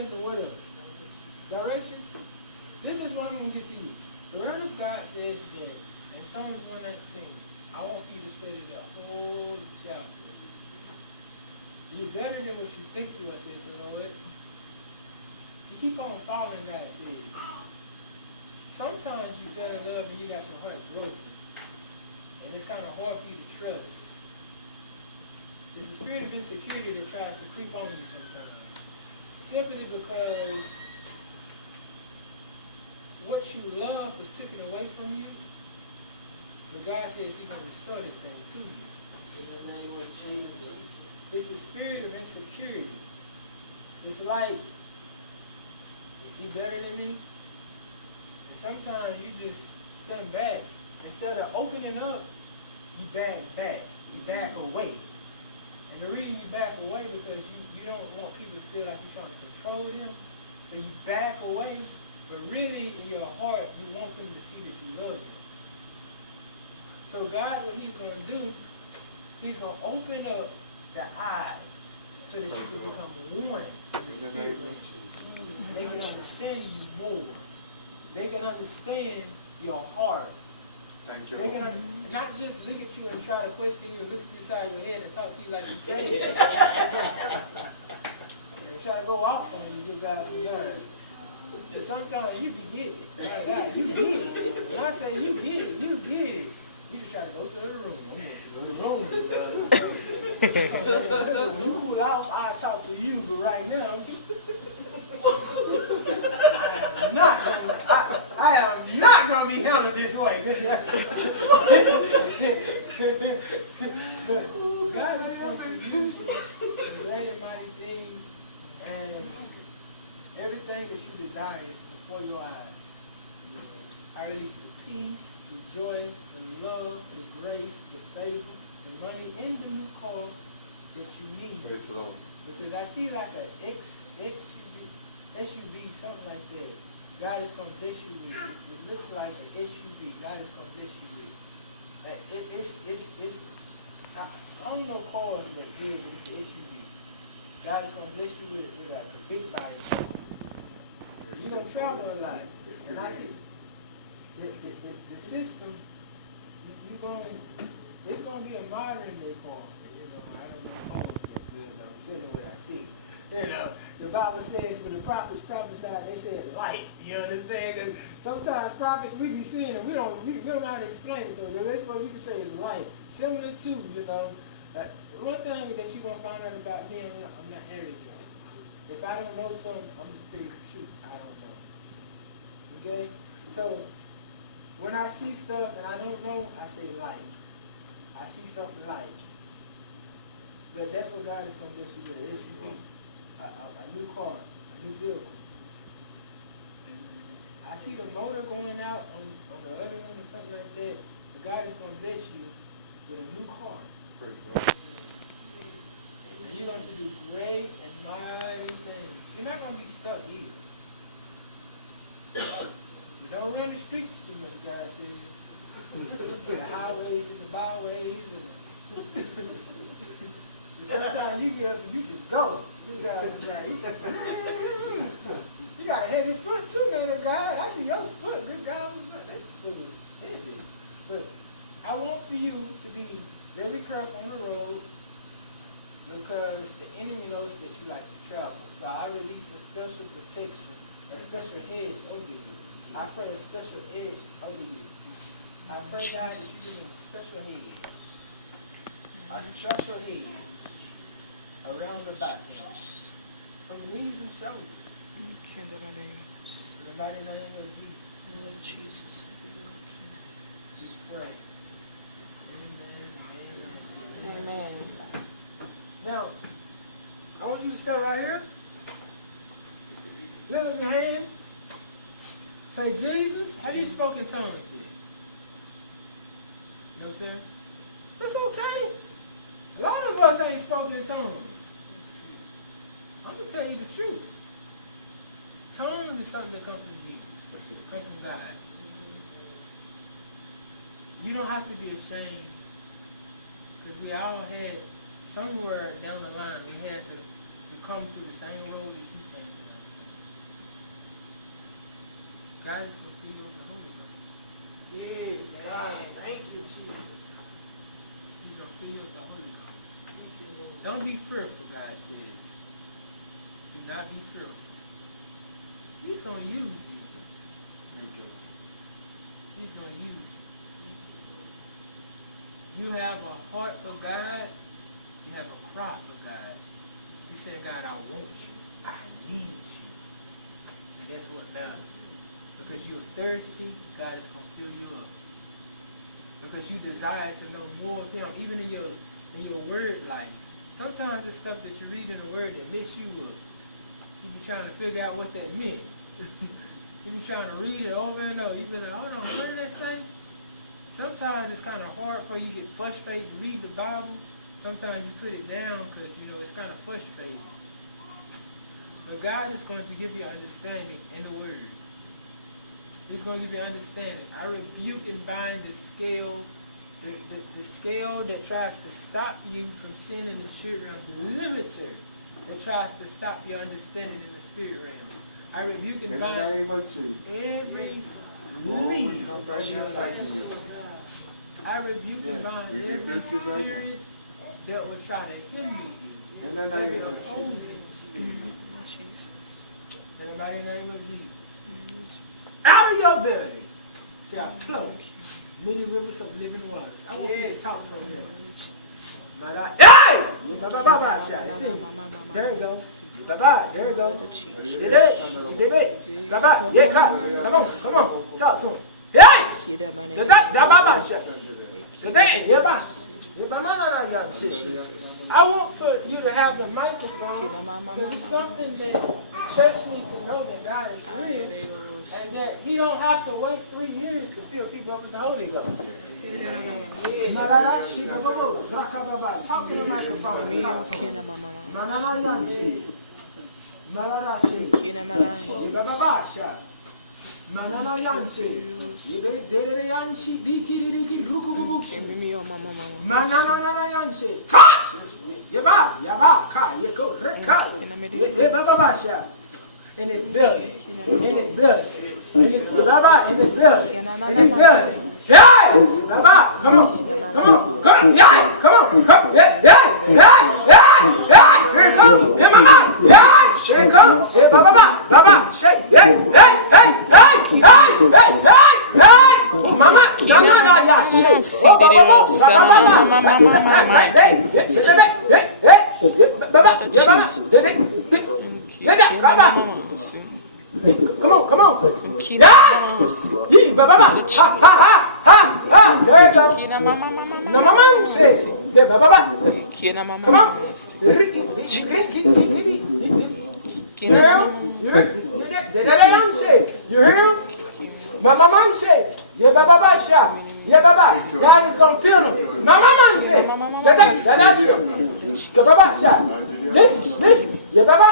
strength, and whatever. Direction. This is what I'm going to get to you. The Word of God says today, in Psalms 119, I want you to study the whole chapter. You're better than what you think you are, says the Lord. You keep on following God, says. Sometimes you fell in love and you got your heart broken. And it's kind of hard for you to trust. There's a spirit of insecurity that tries to creep on you sometimes. Simply because what you love was taken away from you. But God says He's going to restore that thing to you. In the name of Jesus. It's a spirit of insecurity. It's like, is he better than me? And sometimes you just stand back. Instead of opening up, you back. You back away. And the reason you back away because you don't want people to feel like you're trying to control them. So you back away, but really in your heart, you want them to see that you love them. So God, what He's going to do, He's going to open up the eyes so that you can become one in the Spirit. They can understand you more. They can understand your heart. Thank you. They can not just look at you and try to question you, look at you side of your head and talk to you like you're dead. And try to go off on you, good guys and girls. But sometimes you can get it. My God, you get it. When I say you get it, you get it. You just try to go to the room. I'm going to the room. You cool off, I'll talk to you, but right now, I am not going to be handled this way. God is going to use you in great and mighty things, and everything that you desire is before your eyes. I release the peace, the joy, the love, the grace, the favor, the money, and the new car that you need. Praise the Lord. Because I see like an SUV, something like that. God is going to bless you with it. It looks like an SUV. God is going to bless you with it. I don't know cars that big, but it's an SUV. God is going to bless you with a big size. You're going to travel a lot. And I see the system, it's going to be a modern day car. You know, I don't know cars that good, but I'm telling you what I see. You know, the Bible says when the prophets prophesied, they said light. You understand? Because sometimes prophets we be seeing and we don't know how to explain it. So the best way we can say is light. Similar to, you know, one thing that you're going to find out about me, I'm not married yet. If I don't know something, I'm just telling you the truth. I don't know. Okay? So when I see stuff and I don't know, I say light. I see something light. But that's what God is going to bless you with. It's a new car, a new vehicle. I see the motor going out on the other one or something like that. But God is going to bless you with a new car. And you're going to do great and mighty things. You're not going to be stuck here. Don't run the streets too much, God says. The highways and the byways. Sometimes you get up and you just go. You got a heavy foot too, man, God. I see your foot. Good God, that foot is heavy. But I want for you to be very careful on the road because the enemy knows that you like to travel. So I release a special protection, a special hedge over you. I pray a special edge over you. I pray, God, that you give a special hedge. A special hedge around about him. From knees and shoulders. In the mighty name of Jesus. We pray. Amen. Now, I want you to stand right here. Lift up your hands. Say, Jesus, have you spoken tongues? No, sir? It's okay. A lot of us ain't spoken tongues. I'm going to tell you the truth. Tongues is something that comes from Jesus. It comes from God. You don't have to be ashamed. Because we all had, somewhere down the line, we had to come through the same road as you came down. God is going to fill you with the Holy Ghost. Yes, God. Thank you, Jesus. He's going to fill you with the Holy Ghost. Thank you, Lord. Don't be fearful, God says. Do not be fearful. He's going to use you. He's going to use you. You have a heart for God. You have a cry for God. You say, God, I want you. I need you. That's what matters. Because you're thirsty, God is going to fill you up. Because you desire to know more of Him, even in your word life. Sometimes the stuff that you read in the word that mess you up. You be trying to figure out what that meant. You be trying to read it over and over. You be like, hold on, what did that say? Sometimes it's kind of hard for you to get frustrated and read the Bible. Sometimes you put it down because, it's kind of frustrating. But God is going to give you understanding in the Word. He's going to give you understanding. I rebuke and bind the scale, the scale that tries to stop you from seeing in the spirit realm, the limiter that tries to stop your understanding in the spirit realm. I rebuke and bind every lead of your life. I rebuke and bind every spirit that will try to hinder you. Every opposing spirit. Jesus. In the mighty name of Jesus. Out of your belly shall flow many rivers of living waters. I want you to talk from here. Hey! There you go. Bye-bye. There you go. Bye-bye. Yeah, come on. Talk to him. Hey! I want for you to have the microphone because it's something that church needs to know that God is real and that He don't have to wait 3 years to fill people up with the Holy Ghost. Talk in the microphone. Talk to him. In his belly. In his belly. Yeah! Come on. Yeah! Come on. Yeah! Here it comes. Yeah, mama. Yeah! Here it comes. Yeah, baba. Shake. Hey! Mama. Come on. You hear him? Mama say, yeah, baba. God is gonna fill them. Mama say, that's you. Listen, yeah, baba.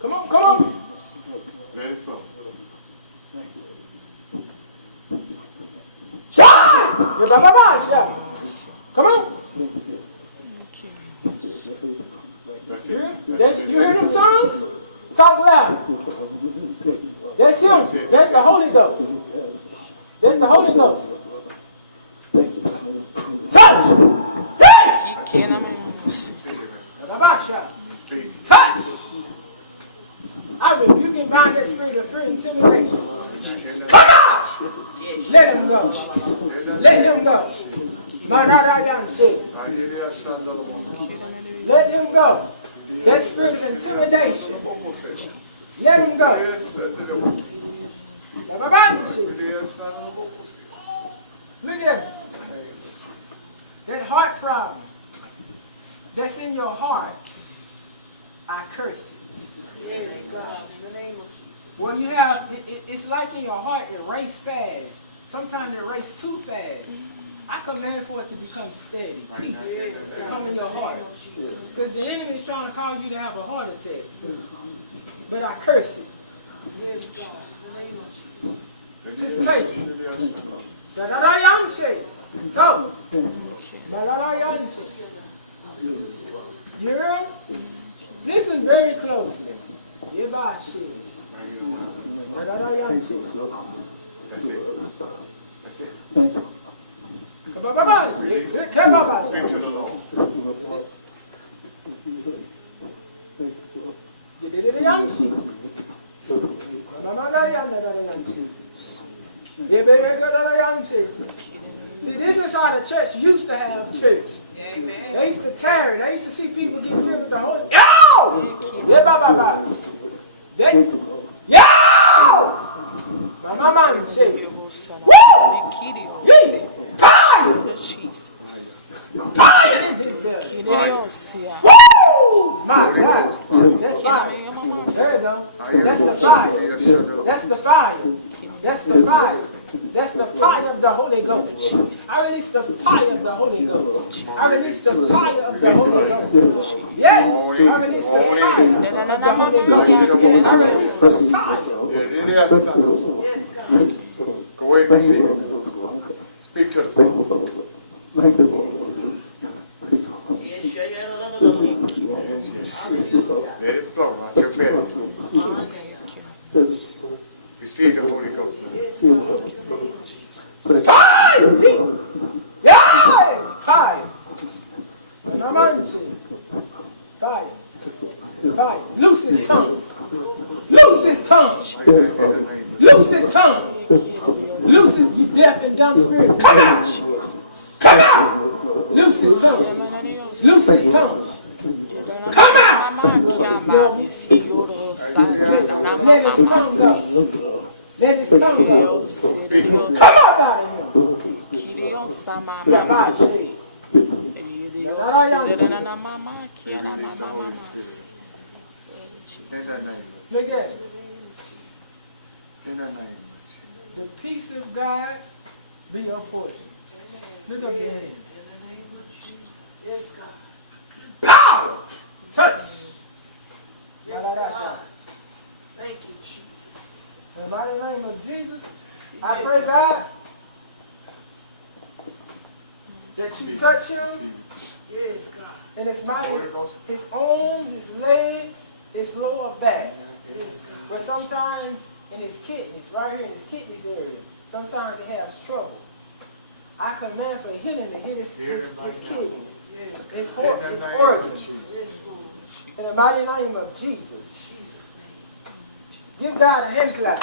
Come on. Shout! Come on. You hear them songs? Talk loud. That's him. That's the Holy Ghost. Touch! Touch! I rebuke and bind that spirit of fear and intimidation. Come out! Let him go. Let him go. That spirit of intimidation. Let him go. Look at it. That heart problem that's in your heart, I curse it. Yes, God. In the name of Jesus. When you have, it's like in your heart, it races fast. Sometimes it races too fast. I command for it to become steady, peace, to come in your heart. Because the enemy is trying to cause you to have a heart attack. But I curse it. Yes, God. In the name of Jesus. Just take it. You very closely. Give our shit. That's it. That's it. Speak to the Lord. See, this is how the church used to have church. Amen. They used to tarry. They used to see people get filled with the Holy Ghost. Yo! Yo! My mama said, woo! Yeah! Fire! Fire in his belly. Woo! My God. That's fire. There you go. That's the fire. That's the fire. That's the fire. That's the fire of the Holy Ghost. I release the fire of the Holy Ghost. I release the fire of the Holy Ghost. Yes, I release the fire of the Holy Ghost. I release the fire. Yes, God. Go ahead and receive it. Speak to the Father. Let it flow out your belly. Receive the Holy Ghost. Fire! Yeah! Fire! Fire! Fire! Loose his tongue! Loose his tongue! Loose his tongue! Loose his deaf and dumb spirit! Come out! Come out! Loose his tongue! Loose his tongue! Come out! Let his tongue go! Let his tongue go! Come out of him! Look at it. In the name. The peace of God be your portion. Look up there. Yes, God. Power! Touch! Yes, God. Thank you, Jesus. In the mighty name of Jesus, I pray, God, that you touch him Yes, God. in his mighty, his arms, his legs, his lower back. Yes, God. But sometimes in his kidneys, right here in his kidneys area, sometimes he has trouble. I command for healing to hit his kidneys, Yes, his God. organs. Yes, Lord. In the mighty name of Jesus. Jesus' name. Give God a hand clap.